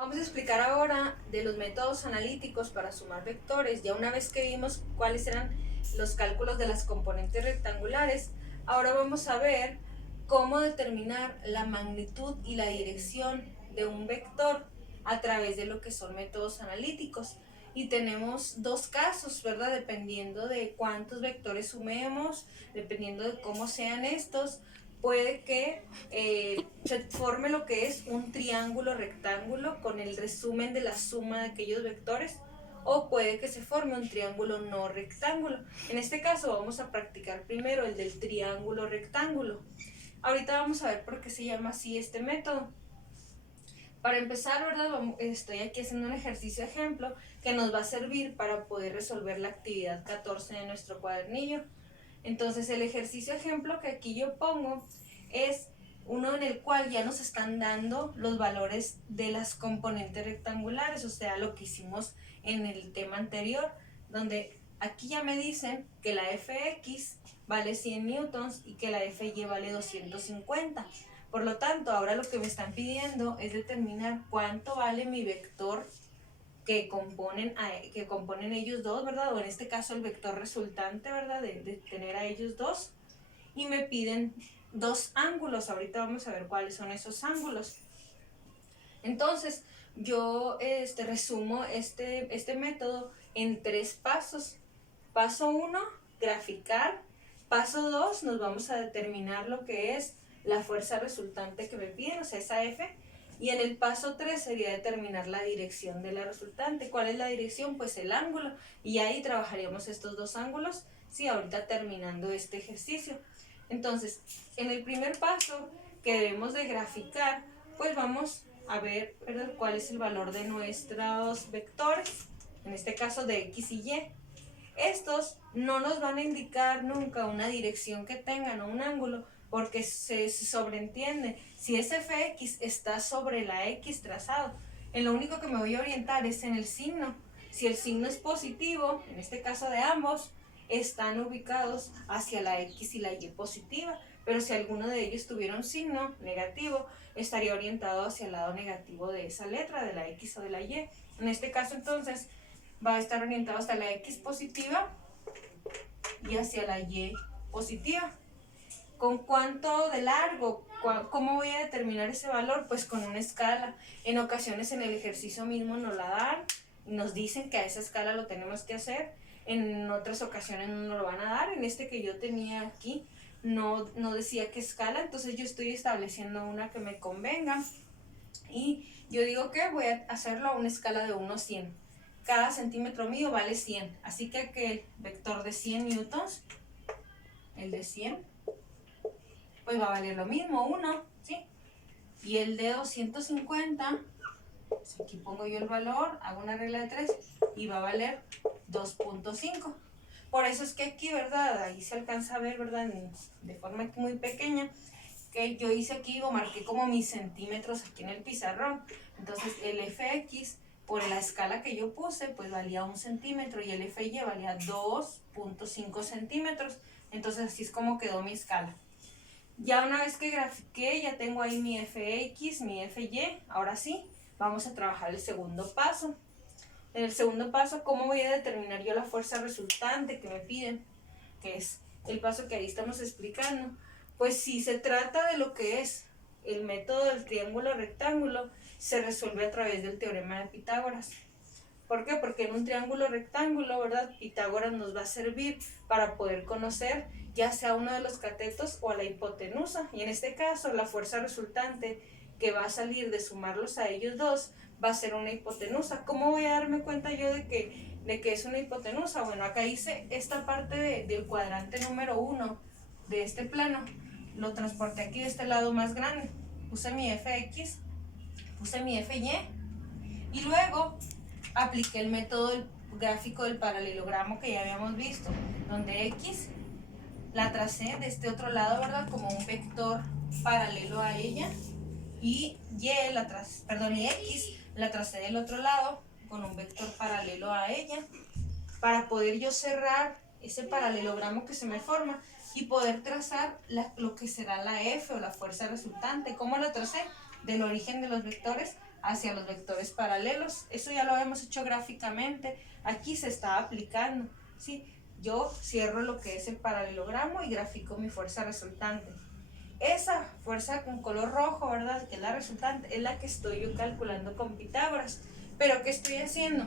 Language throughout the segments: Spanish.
Vamos a explicar ahora de los métodos analíticos para sumar vectores. Ya una vez que vimos cuáles eran los cálculos de las componentes rectangulares, ahora vamos a ver cómo determinar la magnitud y la dirección de un vector a través de lo que son métodos analíticos. Y tenemos dos casos, ¿verdad? Dependiendo de cuántos vectores sumemos, dependiendo de cómo sean estos, puede que se forme lo que es un triángulo rectángulo con el resumen de la suma de aquellos vectores, o puede que se forme un triángulo no rectángulo. En este caso vamos a practicar primero el del triángulo rectángulo. Ahorita vamos a ver por qué se llama así este método. Para empezar, ¿verdad? Estoy aquí haciendo un ejercicio ejemplo que nos va a servir para poder resolver la actividad 14 de nuestro cuadernillo. Entonces el ejercicio ejemplo que aquí yo pongo es uno en el cual ya nos están dando los valores de las componentes rectangulares, o sea, lo que hicimos en el tema anterior, donde aquí ya me dicen que la Fx vale 100 newtons y que la Fy vale 250. Por lo tanto, ahora lo que me están pidiendo es determinar cuánto vale mi vector que componen ellos dos, ¿verdad? O en este caso el vector resultante, ¿verdad? De tener a ellos dos. Y me piden dos ángulos. Ahorita vamos a ver cuáles son esos ángulos. Entonces, yo resumo este método en 3 pasos. Paso 1, graficar. Paso 2, nos vamos a determinar lo que es la fuerza resultante que me piden, o sea, esa F. Y en el paso 3 sería determinar la dirección de la resultante. ¿Cuál es la dirección? Pues el ángulo. Y ahí trabajaríamos estos dos ángulos, sí, ahorita terminando este ejercicio. Entonces, en el primer paso que debemos de graficar, pues vamos a ver, ¿verdad?, cuál es el valor de nuestros vectores, en este caso de X y Y. Estos no nos van a indicar nunca una dirección que tengan o un ángulo, porque se sobreentiende si ese Fx está sobre la X trazado. En lo único que me voy a orientar es en el signo. Si el signo es positivo, en este caso de ambos, están ubicados hacia la X y la Y positiva, pero si alguno de ellos tuviera un signo negativo, estaría orientado hacia el lado negativo de esa letra, de la X o de la Y. En este caso, entonces, va a estar orientado hacia la X positiva y hacia la Y positiva. ¿Con cuánto de largo? ¿Cómo voy a determinar ese valor? Pues con una escala. En ocasiones en el ejercicio mismo nos la dan, nos dicen que a esa escala lo tenemos que hacer. En otras ocasiones no nos lo van a dar. En este que yo tenía aquí no decía qué escala, entonces yo estoy estableciendo una que me convenga. Y yo digo que voy a hacerlo a una escala de 1 a 100. Cada centímetro mío vale 100. Así que el vector de 100 newtons, el de 100, pues va a valer lo mismo, 1, ¿sí? Y el de 250, pues aquí pongo yo el valor, hago una regla de 3 y va a valer 2.5. Por eso es que aquí, ¿verdad? Ahí se alcanza a ver, ¿verdad? De forma muy pequeña, que yo hice aquí o marqué como mis centímetros aquí en el pizarrón. Entonces el Fx por la escala que yo puse pues valía 1 centímetro y el Fy valía 2.5 centímetros. Entonces así es como quedó mi escala. Ya una vez que grafiqué, ya tengo ahí mi Fx, mi Fy. Ahora sí, vamos a trabajar el segundo paso. En el segundo paso, ¿cómo voy a determinar yo la fuerza resultante que me piden? Que es el paso que ahí estamos explicando. Pues si se trata de lo que es el método del triángulo rectángulo, se resuelve a través del teorema de Pitágoras. ¿Por qué? Porque en un triángulo rectángulo, ¿verdad?, Pitágoras nos va a servir para poder conocer ya sea uno de los catetos o a la hipotenusa. Y en este caso, la fuerza resultante que va a salir de sumarlos a ellos dos va a ser una hipotenusa. ¿Cómo voy a darme cuenta yo de que es una hipotenusa? Bueno, acá hice esta parte del cuadrante número 1 de este plano. Lo transporté aquí de este lado más grande. Puse mi Fx, puse mi Fy y luego apliqué el método gráfico del paralelogramo que ya habíamos visto, donde X la tracé de este otro lado, ¿verdad?, como un vector paralelo a ella, y X la tracé del otro lado con un vector paralelo a ella, para poder yo cerrar ese paralelogramo que se me forma y poder trazar lo que será la F o la fuerza resultante. ¿Cómo la tracé? Del origen de los vectores hacia los vectores paralelos. Eso ya lo hemos hecho gráficamente. Aquí se está aplicando, ¿sí? Yo cierro lo que es el paralelogramo y grafico mi fuerza resultante. Esa fuerza con color rojo, ¿verdad? Que es la resultante, es la que estoy yo calculando con Pitágoras. ¿Pero qué estoy haciendo?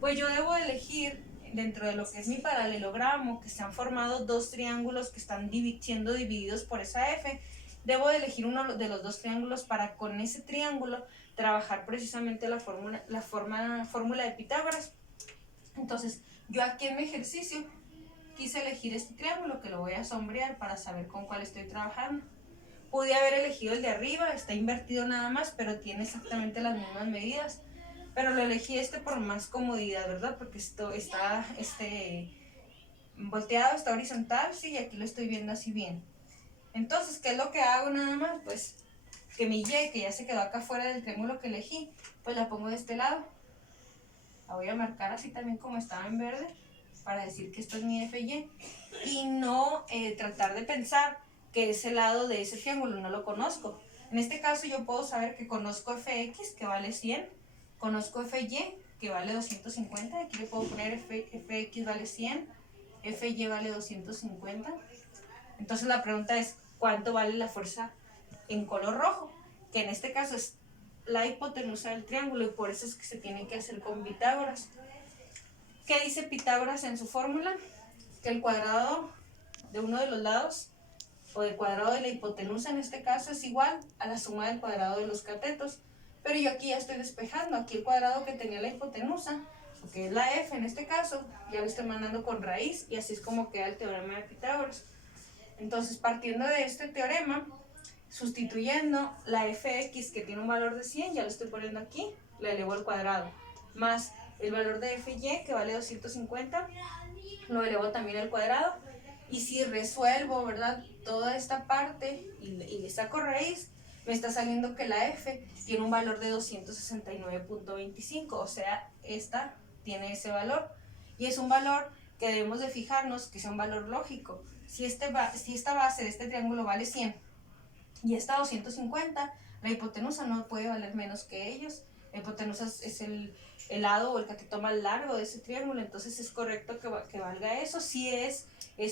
Pues yo debo elegir dentro de lo que es mi paralelogramo, que se han formado dos triángulos que están siendo divididos por esa F. Debo de elegir uno de los dos triángulos para con ese triángulo trabajar precisamente la fórmula de Pitágoras. Entonces, yo aquí en mi ejercicio quise elegir este triángulo, que lo voy a sombrear para saber con cuál estoy trabajando. Pude haber elegido el de arriba, está invertido nada más, pero tiene exactamente las mismas medidas. Pero lo elegí por más comodidad, ¿verdad? Porque esto está volteado, está horizontal, sí, y aquí lo estoy viendo así bien. Entonces, ¿qué es lo que hago nada más? Pues que mi Y, que ya se quedó acá fuera del triángulo que elegí, pues la pongo de este lado. La voy a marcar así también como estaba en verde, para decir que esto es mi FY. Y no tratar de pensar que ese lado de ese triángulo no lo conozco. En este caso yo puedo saber que conozco FX, que vale 100, conozco FY, que vale 250, aquí le puedo poner FX vale 100, FY vale 250. Entonces la pregunta es, ¿cuánto vale la fuerza en color rojo? Que en este caso es la hipotenusa del triángulo, y por eso es que se tiene que hacer con Pitágoras. ¿Qué dice Pitágoras en su fórmula? Que el cuadrado de uno de los lados, o del cuadrado de la hipotenusa en este caso, es igual a la suma del cuadrado de los catetos. Pero yo aquí ya estoy despejando, aquí el cuadrado que tenía la hipotenusa, que es la F en este caso, ya lo estoy mandando con raíz, y así es como queda el teorema de Pitágoras. Entonces, partiendo de este teorema, sustituyendo la fx, que tiene un valor de 100, ya lo estoy poniendo aquí, la elevo al cuadrado, más el valor de fy, que vale 250, lo elevo también al cuadrado. Y si resuelvo, ¿verdad?, toda esta parte y le saco raíz, me está saliendo que la f tiene un valor de 269.25, o sea, esta tiene ese valor. Y es un valor que debemos de fijarnos que sea un valor lógico. Si esta base de este triángulo vale 100 y esta 250, la hipotenusa no puede valer menos que ellos. La hipotenusa es el lado o el cateto más largo de ese triángulo, entonces es correcto que valga eso. Sí es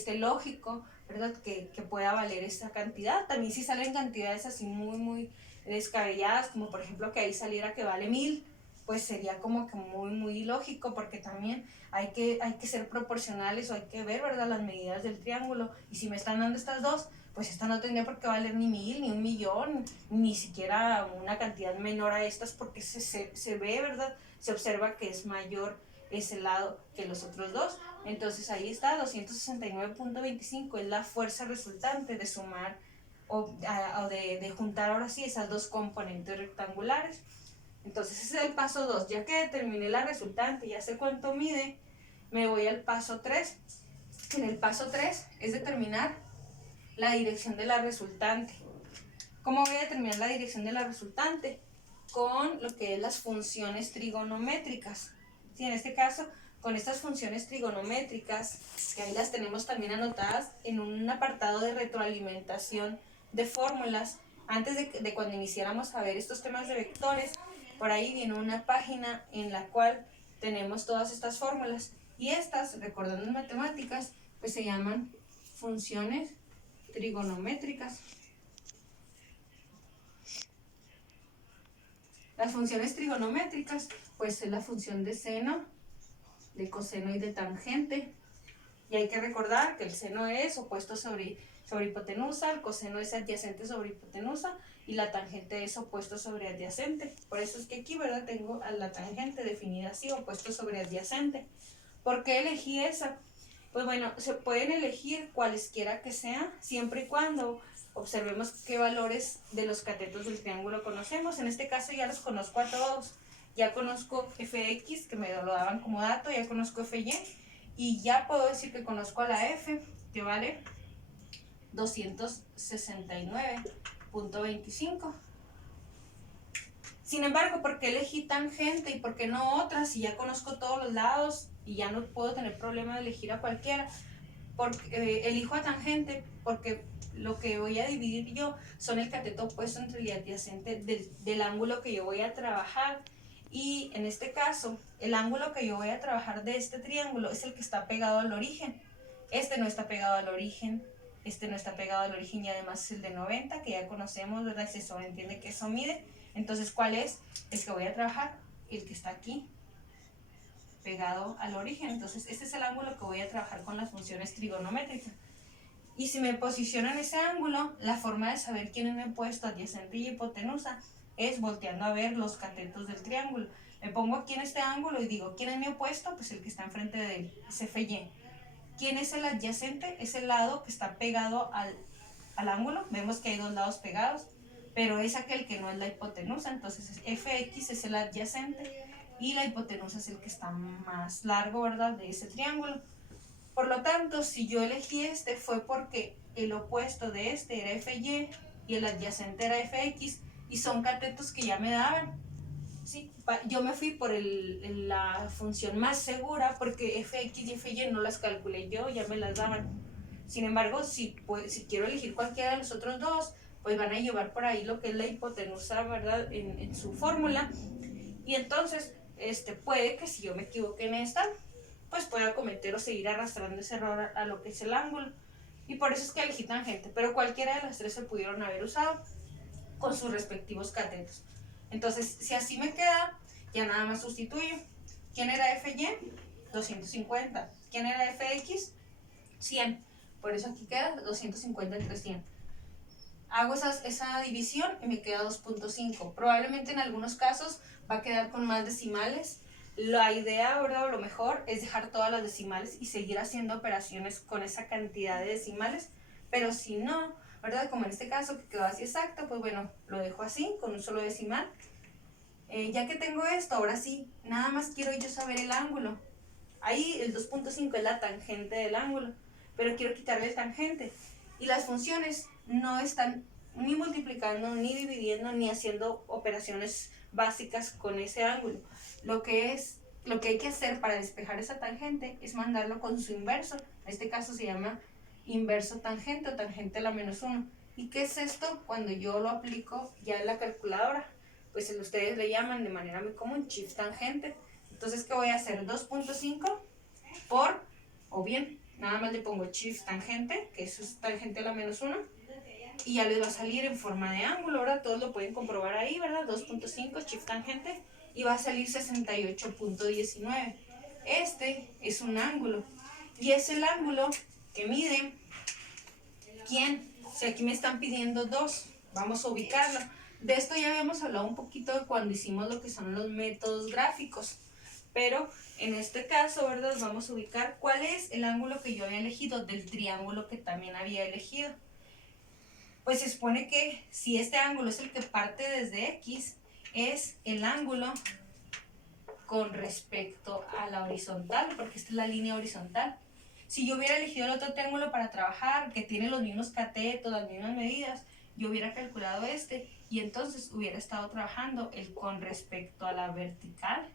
lógico, ¿verdad?, que pueda valer esa cantidad. También si salen cantidades así muy descabelladas, como por ejemplo que ahí saliera que vale 1000, pues sería como que muy lógico, porque también hay que ser proporcionales, o hay que ver, ¿verdad?, las medidas del triángulo. Y si me están dando estas dos, pues esta no tendría por qué valer ni 1000, ni 1.000.000, ni siquiera una cantidad menor a estas, porque se ve, ¿verdad?, se observa que es mayor ese lado que los otros dos. Entonces ahí está, 269.25 es la fuerza resultante de sumar o de juntar ahora sí esas dos componentes rectangulares. Entonces ese es el paso 2. Ya que determiné la resultante, ya sé cuánto mide, me voy al paso 3. En el paso 3 es determinar la dirección de la resultante. ¿Cómo voy a determinar la dirección de la resultante? Con lo que es las funciones trigonométricas. Sí, en este caso, con estas funciones trigonométricas, que ahí las tenemos también anotadas en un apartado de retroalimentación de fórmulas. Antes de cuando iniciáramos a ver estos temas de vectores, por ahí viene una página en la cual tenemos todas estas fórmulas. Y estas, recordando en matemáticas, pues se llaman funciones trigonométricas. Las funciones trigonométricas, pues es la función de seno, de coseno y de tangente. Y hay que recordar que el seno es opuesto sobre hipotenusa, el coseno es adyacente sobre hipotenusa, y la tangente es opuesto sobre adyacente. Por eso es que aquí, ¿verdad?, tengo a la tangente definida así, opuesto sobre adyacente. ¿Por qué elegí esa? Pues bueno, se pueden elegir cualesquiera que sean, siempre y cuando observemos qué valores de los catetos del triángulo conocemos. En este caso ya los conozco a todos. Ya conozco fx, que me lo daban como dato, ya conozco fy, y ya puedo decir que conozco a la f, que vale 269.25. Sin embargo, ¿por qué elegí tangente y por qué no otras? Si ya conozco todos los lados y ya no puedo tener problema de elegir a cualquiera. Elijo a tangente porque lo que voy a dividir yo son el cateto opuesto entre el adyacente del ángulo que yo voy a trabajar. Y en este caso, el ángulo que yo voy a trabajar de este triángulo es el que está pegado al origen. Este no está pegado al origen, este no está pegado al origen y además es el de 90, que ya conocemos, ¿verdad? Se sobreentiende que eso mide. Entonces, ¿cuál es el que voy a trabajar? El que está aquí, pegado al origen. Entonces, este es el ángulo que voy a trabajar con las funciones trigonométricas. Y si me posiciono en ese ángulo, la forma de saber quién es mi opuesto, adyacente y hipotenusa es volteando a ver los catetos del triángulo. Me pongo aquí en este ángulo y digo, ¿quién es mi opuesto? Pues el que está enfrente de él, es FY. ¿Quién es el adyacente? Es el lado que está pegado al ángulo. Vemos que hay dos lados pegados, pero es aquel que no es la hipotenusa. Entonces FX es el adyacente y la hipotenusa es el que está más largo, ¿verdad? De ese triángulo. Por lo tanto, si yo elegí este fue porque el opuesto de este era FY y el adyacente era FX y son catetos que ya me daban. Sí, yo me fui por la función más segura porque FX y FY no las calculé yo, ya me las daban. Sin embargo, si quiero elegir cualquiera de los otros dos, pues van a llevar por ahí lo que es la hipotenusa, ¿verdad? En su fórmula. Y entonces, puede que si yo me equivoque en esta, pues pueda cometer o seguir arrastrando ese error a lo que es el ángulo. Y por eso es que elegí tangente, pero cualquiera de las tres se pudieron haber usado con sus respectivos catetos. Entonces, si así me queda, ya nada más sustituyo. ¿Quién era FY? 250. ¿Quién era FX? 100. Por eso aquí queda 250 entre 100. Hago esa división y me queda 2.5. Probablemente en algunos casos va a quedar con más decimales. La idea, ¿verdad? O lo mejor es dejar todas las decimales y seguir haciendo operaciones con esa cantidad de decimales. Pero si no, ¿verdad? Como en este caso que quedó así exacto, pues bueno, lo dejo así, con un solo decimal. Ya que tengo esto, ahora sí, nada más quiero yo saber el ángulo. Ahí el 2.5 es la tangente del ángulo, pero quiero quitarle el tangente. Y las funciones no están ni multiplicando, ni dividiendo, ni haciendo operaciones básicas con ese ángulo. Lo que hay que hacer para despejar esa tangente es mandarlo con su inverso. En este caso se llama inverso tangente o tangente a la menos 1. ¿Y qué es esto? Cuando yo lo aplico ya en la calculadora, pues ustedes le llaman de manera muy común shift tangente. Entonces, ¿qué voy a hacer? 2.5 por, o bien, nada más le pongo shift tangente, que eso es tangente a la menos 1, y ya les va a salir en forma de ángulo. Ahora todos lo pueden comprobar ahí, ¿verdad? 2.5 shift tangente, y va a salir 68.19. Este es un ángulo, y es el ángulo que mide, ¿quién? Si aquí me están pidiendo 2, vamos a ubicarlo. De esto ya habíamos hablado un poquito cuando hicimos lo que son los métodos gráficos. Pero en este caso, ¿verdad? Vamos a ubicar cuál es el ángulo que yo había elegido del triángulo que también había elegido. Pues se supone que si este ángulo es el que parte desde X, es el ángulo con respecto a la horizontal, porque esta es la línea horizontal. Si yo hubiera elegido el otro triángulo para trabajar, que tiene los mismos catetos, las mismas medidas, yo hubiera calculado este y entonces hubiera estado trabajando el con respecto a la vertical.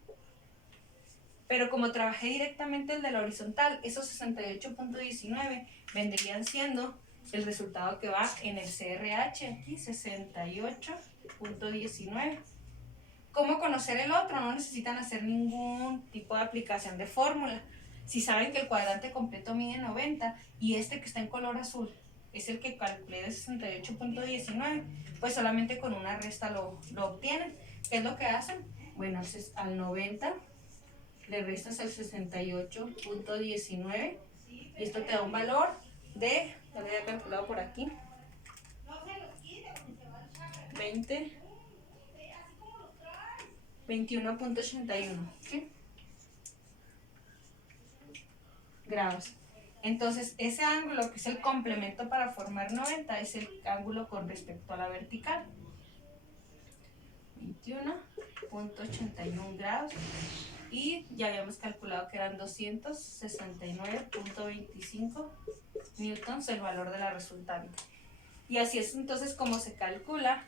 Pero como trabajé directamente el de la horizontal, esos 68.19 vendrían siendo el resultado que va en el CRH, aquí 68.19. ¿Cómo conocer el otro? No necesitan hacer ningún tipo de aplicación de fórmula. Si saben que el cuadrante completo mide 90 y este que está en color azul es el que calculé de 68.19, pues solamente con una resta lo obtienen. ¿Qué es lo que hacen? Bueno, al 90 le restas el 68.19 y esto te da un valor de, ya lo había calculado por aquí, 21.81, ¿sí? Grados. Entonces, ese ángulo que es el complemento para formar 90 es el ángulo con respecto a la vertical. 21.81 grados. Y ya habíamos calculado que eran 269.25 newtons el valor de la resultante. Y así es entonces como se calcula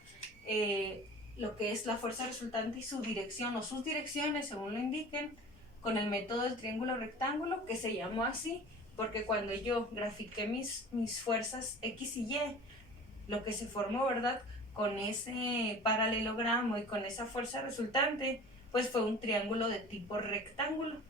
lo que es la fuerza resultante y su dirección o sus direcciones, según lo indiquen, con el método del triángulo rectángulo, que se llamó así porque cuando yo grafiqué mis fuerzas X y Y, lo que se formó, ¿verdad? Con ese paralelogramo y con esa fuerza resultante, pues fue un triángulo de tipo rectángulo.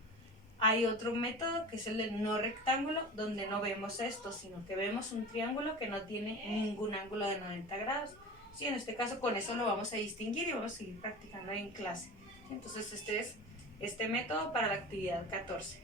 Hay otro método que es el del no rectángulo, donde no vemos esto, sino que vemos un triángulo que no tiene ningún ángulo de 90 grados. Sí, en este caso con eso lo vamos a distinguir y vamos a seguir practicando en clase. Entonces este es este método para la actividad 14.